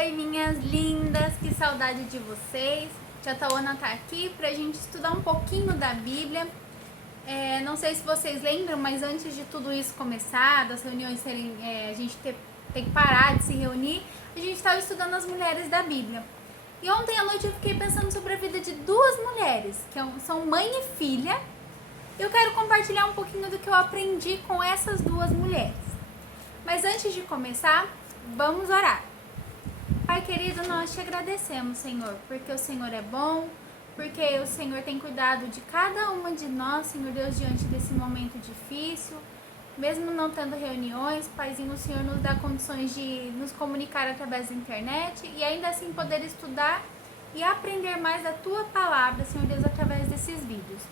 Oi, minhas lindas, que saudade de vocês. Tia Tawana tá aqui pra gente estudar um pouquinho da Bíblia. Não sei se vocês lembram, mas antes de tudo isso começar, das reuniões serem, a gente tem que parar de se reunir, a gente estava estudando as mulheres da Bíblia. E ontem à noite eu fiquei pensando sobre a vida de duas mulheres, que são mãe e filha. Eu quero compartilhar um pouquinho do que eu aprendi com essas duas mulheres. Mas antes de começar, vamos orar. Pai querido, nós te agradecemos, Senhor, porque o Senhor é bom, porque o Senhor tem cuidado de cada uma de nós, Senhor Deus, diante desse momento difícil. Mesmo não tendo reuniões, Paizinho, o Senhor nos dá condições de nos comunicar através da internet e ainda assim poder estudar e aprender mais da Tua Palavra, Senhor Deus, através desses vídeos.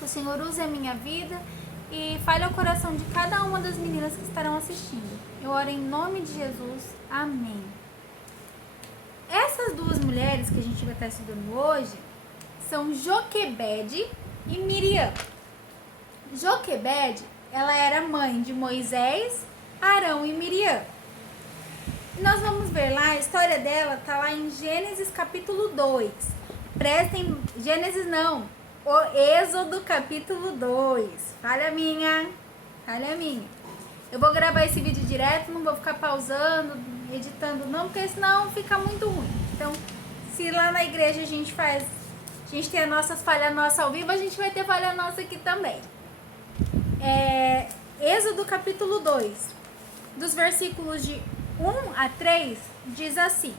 Que o Senhor use a minha vida e fale ao coração de cada uma das meninas que estarão assistindo. Eu oro em nome de Jesus. Amém. Essas duas mulheres que a gente vai estar estudando hoje são Joquebede e Miriam. Joquebede, ela era mãe de Moisés, Arão e Miriam. E nós vamos ver lá, a história dela está lá em Gênesis capítulo 2. Gênesis não, o Êxodo capítulo 2. Falha minha. Eu vou gravar esse vídeo direto, não vou ficar pausando, editando não, porque senão fica muito ruim. Então, se lá na igreja a gente tem as nossas falhas nossas ao vivo, a gente vai ter falha nossa aqui também. Êxodo capítulo 2, dos versículos de 1 a 3, diz assim: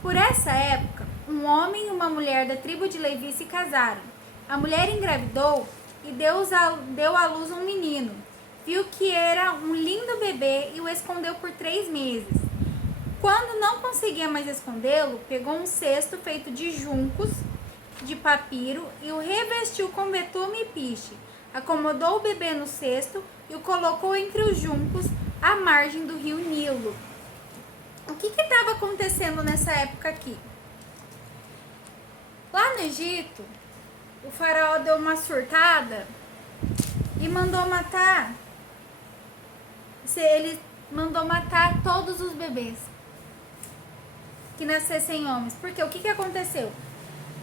Por essa época, um homem e uma mulher da tribo de Levi se casaram. A mulher engravidou e deu à luz um menino. Viu que era um lindo bebê e o escondeu por 3 meses. Quando não conseguia mais escondê-lo, pegou um cesto feito de juncos, de papiro, e o revestiu com betume e piche. Acomodou o bebê no cesto e o colocou entre os juncos à margem do rio Nilo. O que estava acontecendo nessa época aqui? Lá no Egito, o faraó deu uma surtada e mandou matar. Ele mandou matar todos os bebês que nascessem homens. Porque o que aconteceu?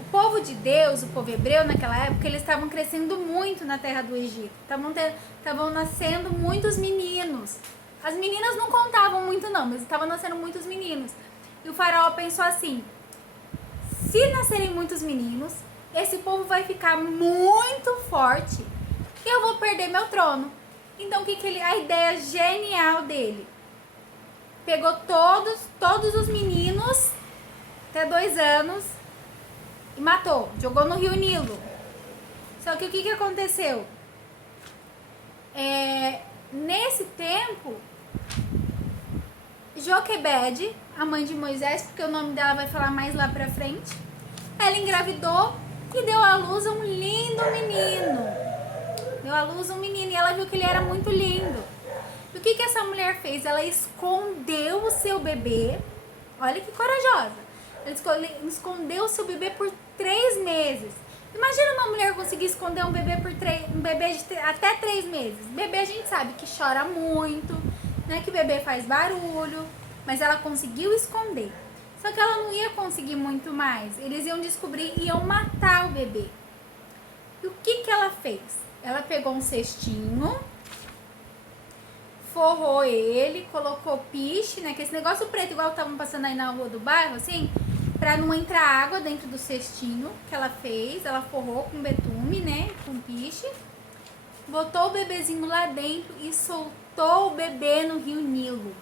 O povo de Deus, o povo hebreu naquela época, eles estavam crescendo muito na terra do Egito. Estavam nascendo muitos meninos. As meninas não contavam muito não, mas estavam nascendo muitos meninos. E o faraó pensou assim: se nascerem muitos meninos, esse povo vai ficar muito forte e eu vou perder meu trono. Então, a ideia genial dele? Pegou todos os meninos até 2 anos e matou, jogou no rio Nilo. Só que o que aconteceu? Nesse tempo, Joquebede, a mãe de Moisés, porque o nome dela vai falar mais lá pra frente, ela engravidou e deu à luz um lindo menino. E ela viu que ele era muito lindo. E o que essa mulher fez? Ela escondeu o seu bebê. Olha que corajosa. Ela escondeu o seu bebê por 3 meses. Imagina uma mulher conseguir esconder um bebê de até 3 meses. Bebê a gente sabe que chora muito, né? Que o bebê faz barulho. Mas ela conseguiu esconder. Só que ela não ia conseguir muito mais. Eles iam descobrir e iam matar o bebê. E o que ela fez? Ela pegou um cestinho, forrou ele, colocou piche, né? Que esse negócio preto, igual estavam passando aí na rua do bairro, assim, pra não entrar água dentro do cestinho que ela fez. Ela forrou com betume, né? Com piche. Botou o bebezinho lá dentro e soltou o bebê no rio Nilo.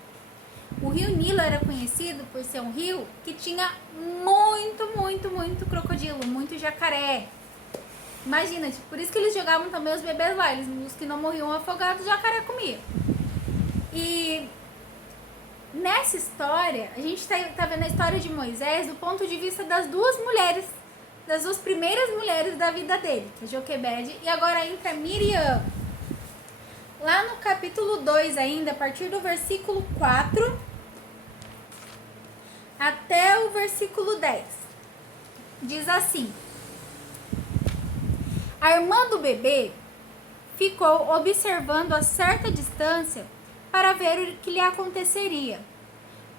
O rio Nilo era conhecido por ser um rio que tinha muito crocodilo, muito jacaré. Imagina, por isso que eles jogavam também os bebês lá. Os que não morriam afogados, o jacaré comia. E nessa história, a gente tá vendo a história de Moisés do ponto de vista das duas mulheres, das 2 primeiras mulheres da vida dele, que é Joquebede, e agora entra Miriam. Lá no capítulo 2 ainda, a partir do versículo 4 até o versículo 10, diz assim: A irmã do bebê ficou observando a certa distância para ver o que lhe aconteceria.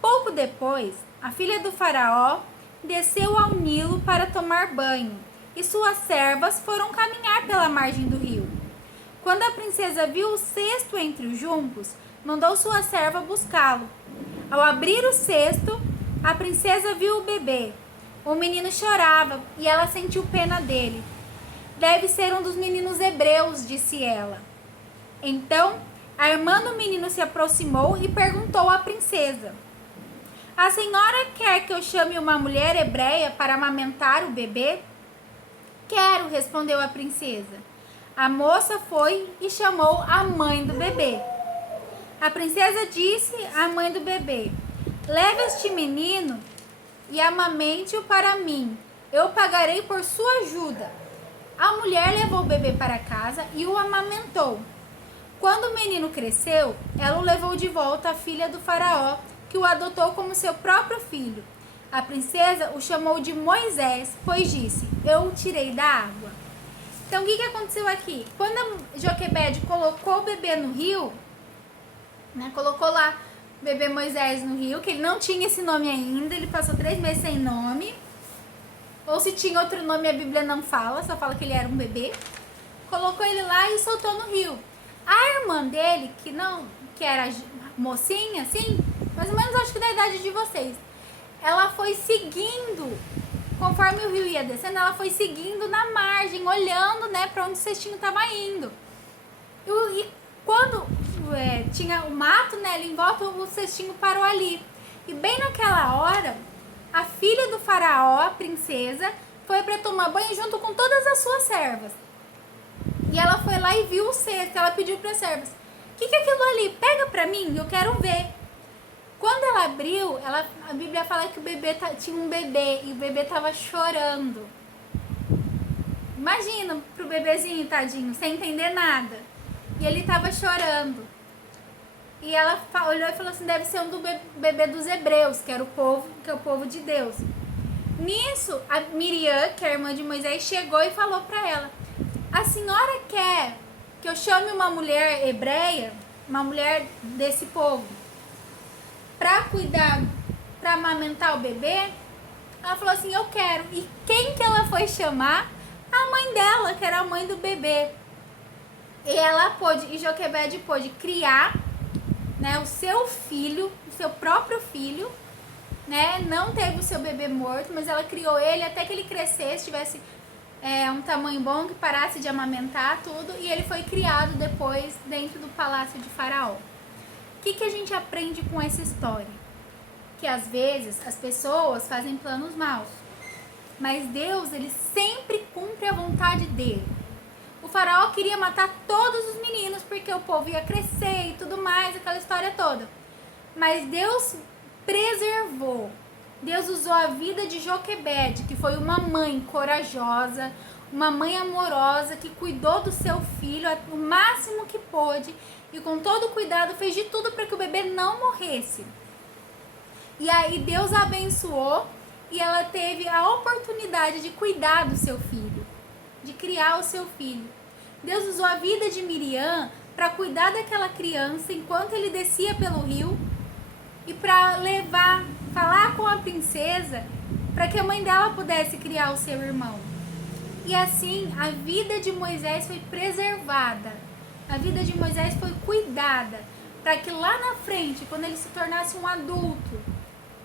Pouco depois, a filha do faraó desceu ao Nilo para tomar banho, e suas servas foram caminhar pela margem do rio. Quando a princesa viu o cesto entre os juncos, mandou sua serva buscá-lo. Ao abrir o cesto, a princesa viu o bebê. O menino chorava e ela sentiu pena dele. Deve ser um dos meninos hebreus, disse ela. Então, a irmã do menino se aproximou e perguntou à princesa: a senhora quer que eu chame uma mulher hebreia para amamentar o bebê? Quero, respondeu a princesa. A moça foi e chamou a mãe do bebê. A princesa disse à mãe do bebê: leve este menino e amamente-o para mim. Eu pagarei por sua ajuda. A mulher levou o bebê para casa e o amamentou. Quando o menino cresceu, ela o levou de volta à filha do faraó, que o adotou como seu próprio filho. A princesa o chamou de Moisés, pois disse: eu o tirei da água. Então, o que aconteceu aqui? Quando a Joquebede colocou o bebê no rio, né, colocou lá o bebê Moisés no rio, que ele não tinha esse nome ainda, ele passou 3 meses sem nome, ou se tinha outro nome a Bíblia não fala, só fala que ele era um bebê. Colocou ele lá e soltou no rio. A irmã dele, que era mocinha, assim, mais ou menos acho que da idade de vocês, ela foi seguindo, conforme o rio ia descendo, ela foi seguindo na margem, olhando, né, para onde o cestinho estava indo. E quando tinha o mato, né, ali em volta, o cestinho parou ali. E bem naquela hora, a filha do faraó, a princesa, foi para tomar banho junto com todas as suas servas. E ela foi lá e viu o cesto. Ela pediu para as servas: o que é aquilo ali? Pega para mim, eu quero ver. Quando ela abriu, a Bíblia fala que o bebê tinha um bebê e o bebê estava chorando. Imagina pro bebezinho, tadinho, sem entender nada. E ele estava chorando. E ela olhou e falou assim: deve ser um do bebê dos hebreus, que era o povo de Deus. Nisso, a Miriam, que é a irmã de Moisés, chegou e falou para ela: a senhora quer que eu chame uma mulher hebreia, uma mulher desse povo, para cuidar, para amamentar o bebê? Ela falou assim: eu quero. E quem que ela foi chamar? A mãe dela, que era a mãe do bebê. E ela e Joquebede pôde criar, né, o seu filho, o seu próprio filho, né? Não teve o seu bebê morto, mas ela criou ele até que ele crescesse, tivesse um tamanho bom, que parasse de amamentar tudo, e ele foi criado depois dentro do palácio de Faraó. O que a gente aprende com essa história? Que às vezes as pessoas fazem planos maus, mas Deus, ele sempre cumpre a vontade dele. O faraó queria matar todos os meninos porque o povo ia crescer e tudo mais, aquela história toda. Mas Deus preservou. Deus usou a vida de Joquebede, que foi uma mãe corajosa, uma mãe amorosa, que cuidou do seu filho o máximo que pôde e com todo cuidado fez de tudo para que o bebê não morresse. E aí Deus a abençoou e ela teve a oportunidade de cuidar do seu filho, de criar o seu filho. Deus usou a vida de Miriam para cuidar daquela criança enquanto ele descia pelo rio e para falar com a princesa para que a mãe dela pudesse criar o seu irmão. E assim a vida de Moisés foi preservada, a vida de Moisés foi cuidada, para que lá na frente, quando ele se tornasse um adulto,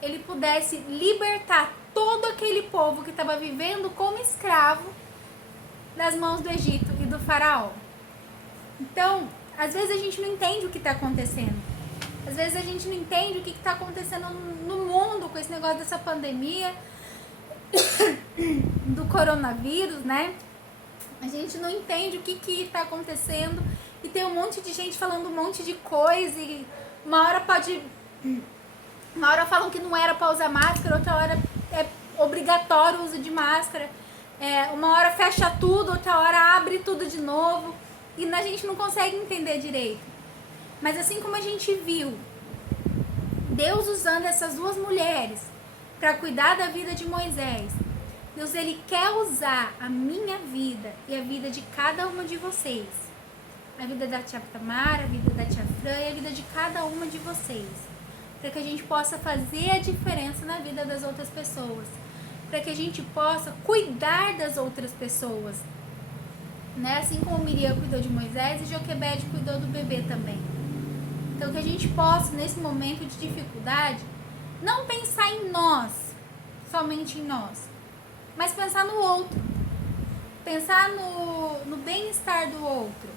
ele pudesse libertar todo aquele povo que estava vivendo como escravo das mãos do Egito e do faraó. Então, às vezes a gente não entende o que está acontecendo. Às vezes a gente não entende o que está acontecendo no mundo com esse negócio dessa pandemia, do coronavírus, né? A gente não entende o que está acontecendo e tem um monte de gente falando um monte de coisa e uma hora falam que não era para usar máscara, outra hora é obrigatório o uso de máscara, uma hora fecha tudo, outra hora abre tudo de novo e a gente não consegue entender direito. Mas assim como a gente viu Deus usando essas duas mulheres para cuidar da vida de Moisés, Deus, ele quer usar a minha vida e a vida de cada uma de vocês a vida da tia Tamara, a vida da tia Fran e a vida de cada uma de vocês. Para que a gente possa fazer a diferença na vida das outras pessoas. Para que a gente possa cuidar das outras pessoas. Né? Assim como Miriam cuidou de Moisés e Joquebede cuidou do bebê também. Então que a gente possa, nesse momento de dificuldade, não pensar em nós, somente em nós, mas pensar no outro. Pensar no bem-estar do outro.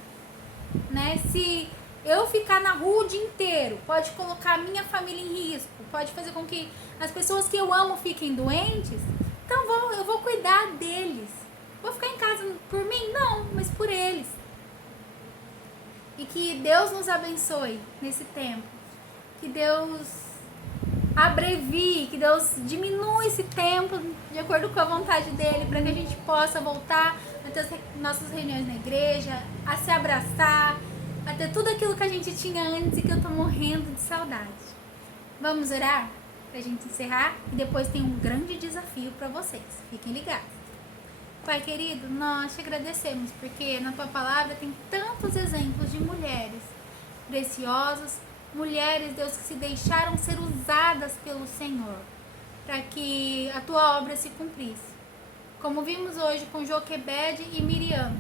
Né? Se eu ficar na rua o dia inteiro, pode colocar a minha família em risco, pode fazer com que as pessoas que eu amo fiquem doentes, então eu vou cuidar deles. Vou ficar em casa por mim? Não, mas por eles. E que Deus nos abençoe nesse tempo. Que Deus abrevie, que Deus diminua esse tempo de acordo com a vontade dele, para que a gente possa voltar a ter nossas reuniões na igreja, a se abraçar, a ter tudo aquilo que a gente tinha antes e que eu tô morrendo de saudade. Vamos orar pra gente encerrar e depois tem um grande desafio para vocês. Fiquem ligados. Pai querido, nós te agradecemos porque na tua palavra tem tantos exemplos de mulheres preciosas, mulheres, Deus, que se deixaram ser usadas pelo Senhor para que a tua obra se cumprisse. Como vimos hoje com Joquebede e Miriam,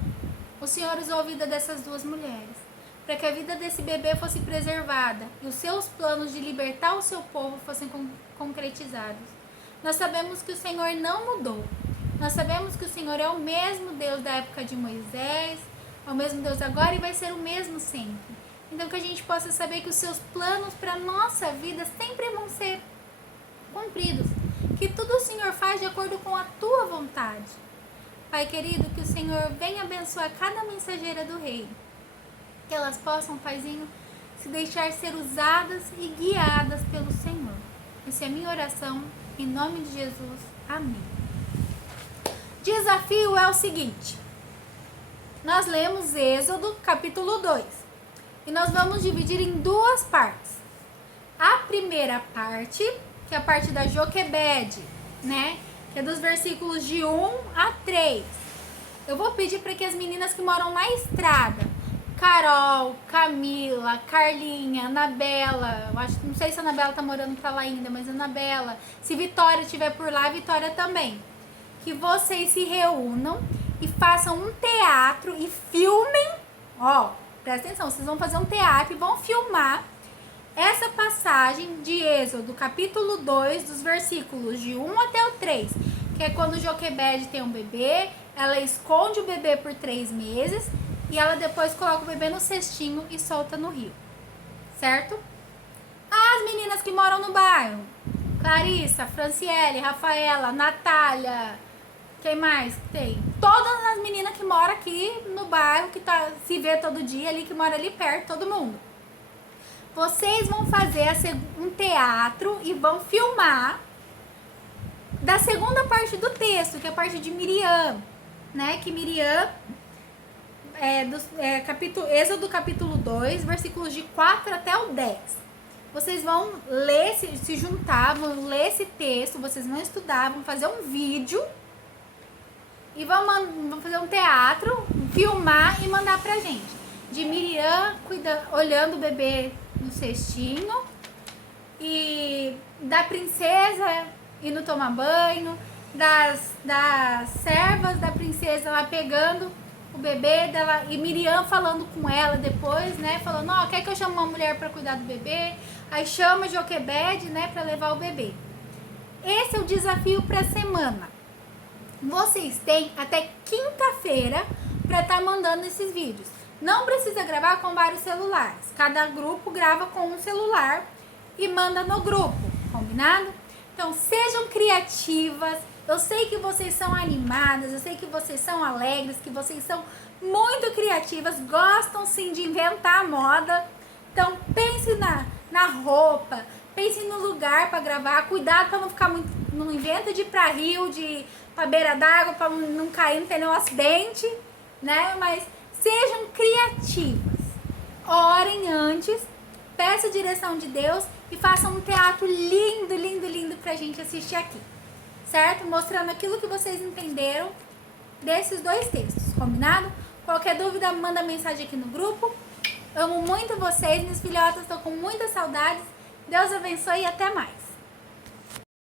o Senhor usou a vida dessas duas mulheres para que a vida desse bebê fosse preservada e os seus planos de libertar o seu povo fossem concretizados. Nós sabemos que o Senhor não mudou. Nós sabemos que o Senhor é o mesmo Deus da época de Moisés, é o mesmo Deus agora e vai ser o mesmo sempre. Então que a gente possa saber que os seus planos para a nossa vida sempre vão ser cumpridos. Que tudo o Senhor faz de acordo com a tua vontade. Pai querido, que o Senhor venha abençoar cada mensageira do Rei. Que elas possam, Paizinho, se deixar ser usadas e guiadas pelo Senhor. Essa é a minha oração, em nome de Jesus. Amém. Desafio é o seguinte. Nós lemos Êxodo, capítulo 2. E nós vamos dividir em duas partes. A primeira parte, que é a parte da Joquebede, né? Que é dos versículos de 1 a 3. Eu vou pedir para que as meninas que moram na estrada, Carol, Camila, Carlinha, Anabela, eu acho, não sei se a Anabela tá morando pra lá ainda, mas Anabela, se Vitória estiver por lá, Vitória também. Que vocês se reúnam e façam um teatro e filmem, ó, presta atenção, vocês vão fazer um teatro e vão filmar essa passagem de Êxodo, capítulo 2, dos versículos de 1 até o 3, que é quando Joquebede tem um bebê, ela esconde o bebê por 3 meses e ela depois coloca o bebê no cestinho e solta no rio, certo? As meninas que moram no bairro, Clarissa, Franciele, Rafaela, Natália, quem mais tem? Todas as meninas que moram aqui no bairro, que se vê todo dia ali, que mora ali perto, todo mundo. Vocês vão fazer um teatro e vão filmar da segunda parte do texto, que é a parte de Miriam, né? Que Miriam Êxodo capítulo 2, versículos de 4 até o 10. Vocês vão ler, se juntar, vão ler esse texto, vocês vão estudar, vão fazer um vídeo e vão fazer um teatro, filmar e mandar pra gente. De Miriam olhando o bebê no cestinho, e da princesa indo tomar banho, das servas da princesa lá pegando o bebê dela, e Miriam falando com ela depois, né, falando, ó, quer que eu chame uma mulher para cuidar do bebê? Aí chama Joquebede, né, para levar o bebê. Esse é o desafio para a semana. Vocês têm até quinta-feira para estar mandando esses vídeos. Não precisa gravar com vários celulares. Cada grupo grava com um celular e manda no grupo, combinado? Então, sejam criativas. Eu sei que vocês são animadas, eu sei que vocês são alegres, que vocês são muito criativas, gostam sim de inventar moda. Então, pense na roupa, pense no lugar para gravar. Cuidado para não ficar muito, não inventa de ir para rio, de ir para beira d'água, para não cair, não ter nenhum acidente, né? Mas sejam criativas. Orem antes, peçam a direção de Deus e façam um teatro lindo, lindo, lindo pra gente assistir aqui. Certo? Mostrando aquilo que vocês entenderam desses dois textos, combinado? Qualquer dúvida, manda mensagem aqui no grupo. Amo muito vocês, minhas filhotas, estou com muitas saudades. Deus abençoe e até mais.